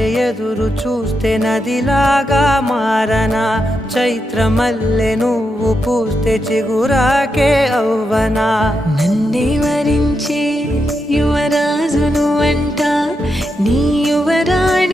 వలె ఎదురు చూస్తే నదిలాగా మారనా, చైత్రమల్లె నువ్వు పూస్తే చిగురాకే అవ్వనా. నన్నే వరించే యువరాజును అంట నీ